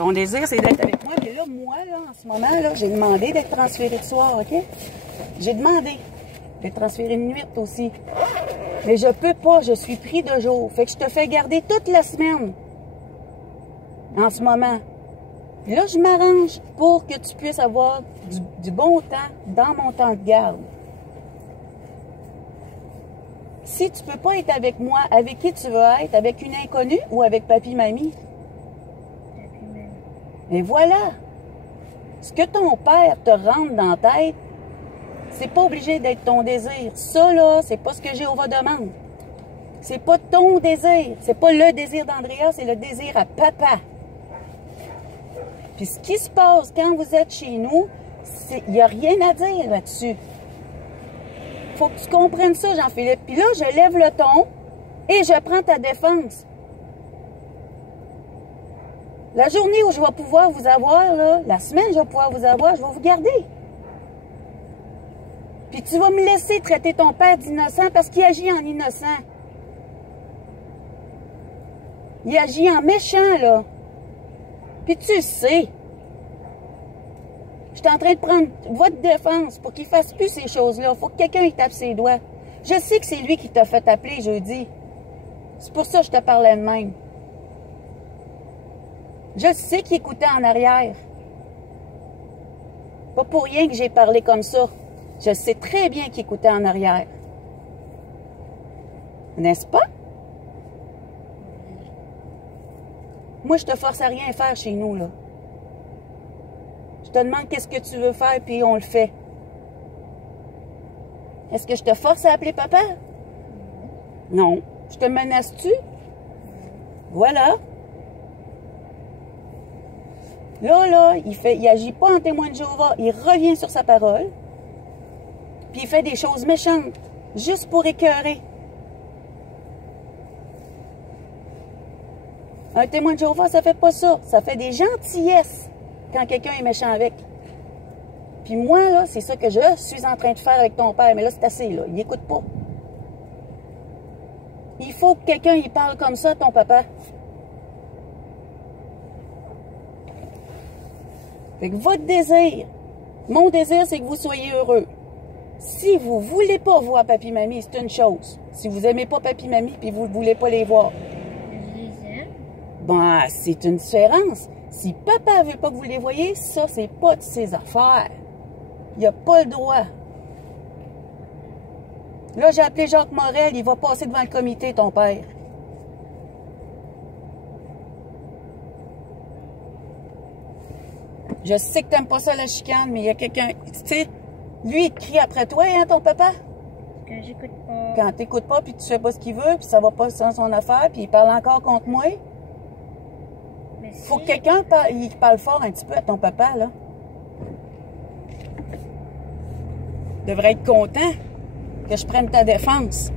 Ton désir, c'est d'être avec moi. Mais là, moi, là, en ce moment, là, j'ai demandé d'être transférée de soir, OK? J'ai demandé d'être transférée de nuit aussi. Mais je peux pas, je suis pris de jour. Fait que je te fais garder toute la semaine. En ce moment. Puis là, je m'arrange pour que tu puisses avoir du bon temps dans mon temps de garde. Si tu peux pas être avec moi, avec qui tu veux être? Avec une inconnue ou avec papy-mamie? Papy-mamie. Et voilà. Ce que ton père te rentre dans la tête, c'est pas obligé d'être ton désir. Ça, là, c'est pas ce que Jéhovah demande. C'est pas ton désir. C'est pas le désir d'Andrea, c'est le désir à papa. Puis ce qui se passe quand vous êtes chez nous, il n'y a rien à dire là-dessus. Faut que tu comprennes ça, Jean-Philippe. Puis là, je lève le ton et je prends ta défense. La journée où je vais pouvoir vous avoir, là, la semaine où je vais pouvoir vous avoir, je vais vous garder. Puis tu vas me laisser traiter ton père d'innocent parce qu'il agit en innocent. Il agit en méchant, là. Puis tu sais. Je suis en train de prendre votre défense pour qu'il ne fasse plus ces choses-là. Il faut que quelqu'un y tape ses doigts. Je sais que c'est lui qui t'a fait appeler jeudi. C'est pour ça que je te parlais de même. Je sais qu'il écoutait en arrière. Pas pour rien que j'ai parlé comme ça. Je sais très bien qu'il écoutait en arrière. N'est-ce pas? Moi, je te force à rien faire chez nous, là. Je te demande qu'est-ce que tu veux faire, puis on le fait. Est-ce que je te force à appeler papa? Non. Je te menace-tu? Voilà. Là, il agit pas en témoin de Jéhovah. Il revient sur sa parole. Puis il fait des choses méchantes. Juste pour écœurer. Un témoin de Jéhovah, ça fait pas ça. Ça fait des gentillesses quand quelqu'un est méchant avec. Puis moi, là, c'est ça que je suis en train de faire avec ton père. Mais là, c'est assez, là. Il écoute pas. Il faut que quelqu'un y parle comme ça à ton papa. Fait que votre désir, mon désir, c'est que vous soyez heureux. Si vous ne voulez pas voir papi-mamie, c'est une chose. Si vous n'aimez pas papi-mamie puis vous ne voulez pas les voir, Je les aime. ben, c'est une différence. Si papa ne veut pas que vous les voyez, ça, c'est pas de ses affaires. Il n'a pas le droit. Là, j'ai appelé Jacques Morel, il va passer devant le comité, ton père. Je sais que t'aimes pas ça, la chicane, mais il y a quelqu'un... Tu sais, lui, il crie après toi, hein, ton papa? Que j'écoute pas. Quand t'écoutes pas, puis tu fais pas ce qu'il veut, puis ça va pas sans son affaire, puis il parle encore contre moi. Mais Faut si, que quelqu'un parle fort un petit peu à ton papa, là. Tu devrais être content que je prenne ta défense.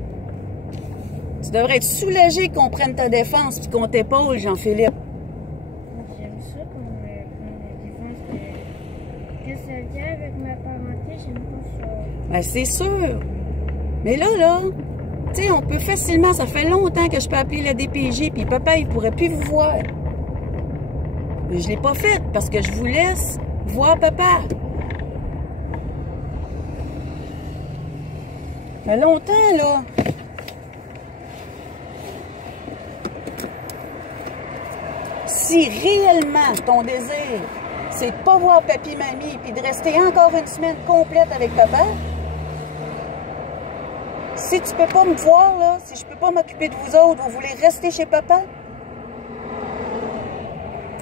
Tu devrais être soulagé qu'on prenne ta défense puis qu'on t'épaule, Jean-Philippe. j'aime ça qu'on me prenne la défense. Que ça vient avec ma parenté, j'aime pas ça. Ben, c'est sûr. Mais là, tu sais, on peut facilement, ça fait longtemps que je peux appeler la DPJ, puis papa, il pourrait plus vous voir. Mais je l'ai pas fait, parce que je vous laisse voir papa. Ça fait longtemps, là. Si réellement ton désir, c'est de pas voir papi-mamie, puis de rester encore une semaine complète avec papa, si tu peux pas me voir, là, si je peux pas m'occuper de vous autres, vous voulez rester chez papa?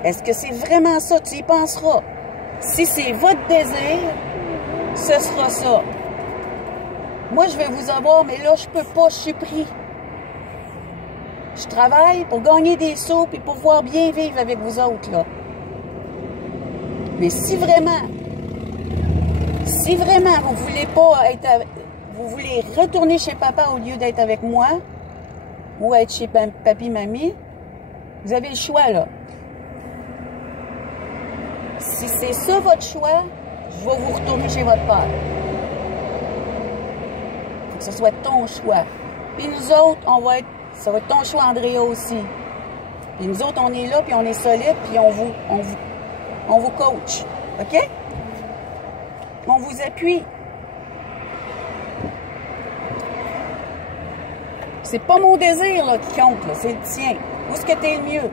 Est-ce que c'est vraiment ça? Tu y penseras. Si c'est votre désir, ce sera ça. Moi, je vais vous avoir, mais là, je peux pas, je suis pris. Je travaille pour gagner des sous et pour pouvoir bien vivre avec vous autres, là. Mais si vraiment vous voulez pas être avec, vous voulez retourner chez papa au lieu d'être avec moi, ou être chez papi-mamie, vous avez le choix, là. Si c'est ça votre choix, je vais vous retourner chez votre père. Faut que ce soit ton choix. Puis nous autres, ça va être ton choix, Andrea, aussi. Puis nous autres, on est là, puis on est solide, puis on vous coach. OK? On vous appuie. C'est pas mon désir là, qui compte, là, c'est le tien. Où est-ce que t'es le mieux?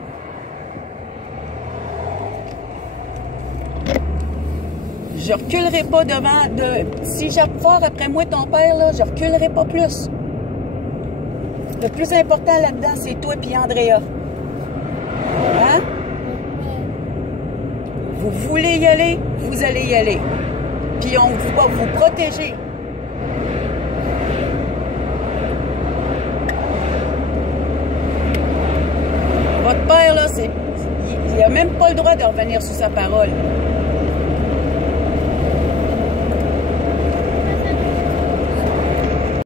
Je reculerai pas si j'appe fort après moi ton père, là, je reculerai pas plus. Le plus important là-dedans, c'est toi et Andrea. Hein? Vous voulez y aller, vous allez y aller. Puis on va vous protéger. Votre père, là, il n'a même pas le droit de revenir sur sa parole.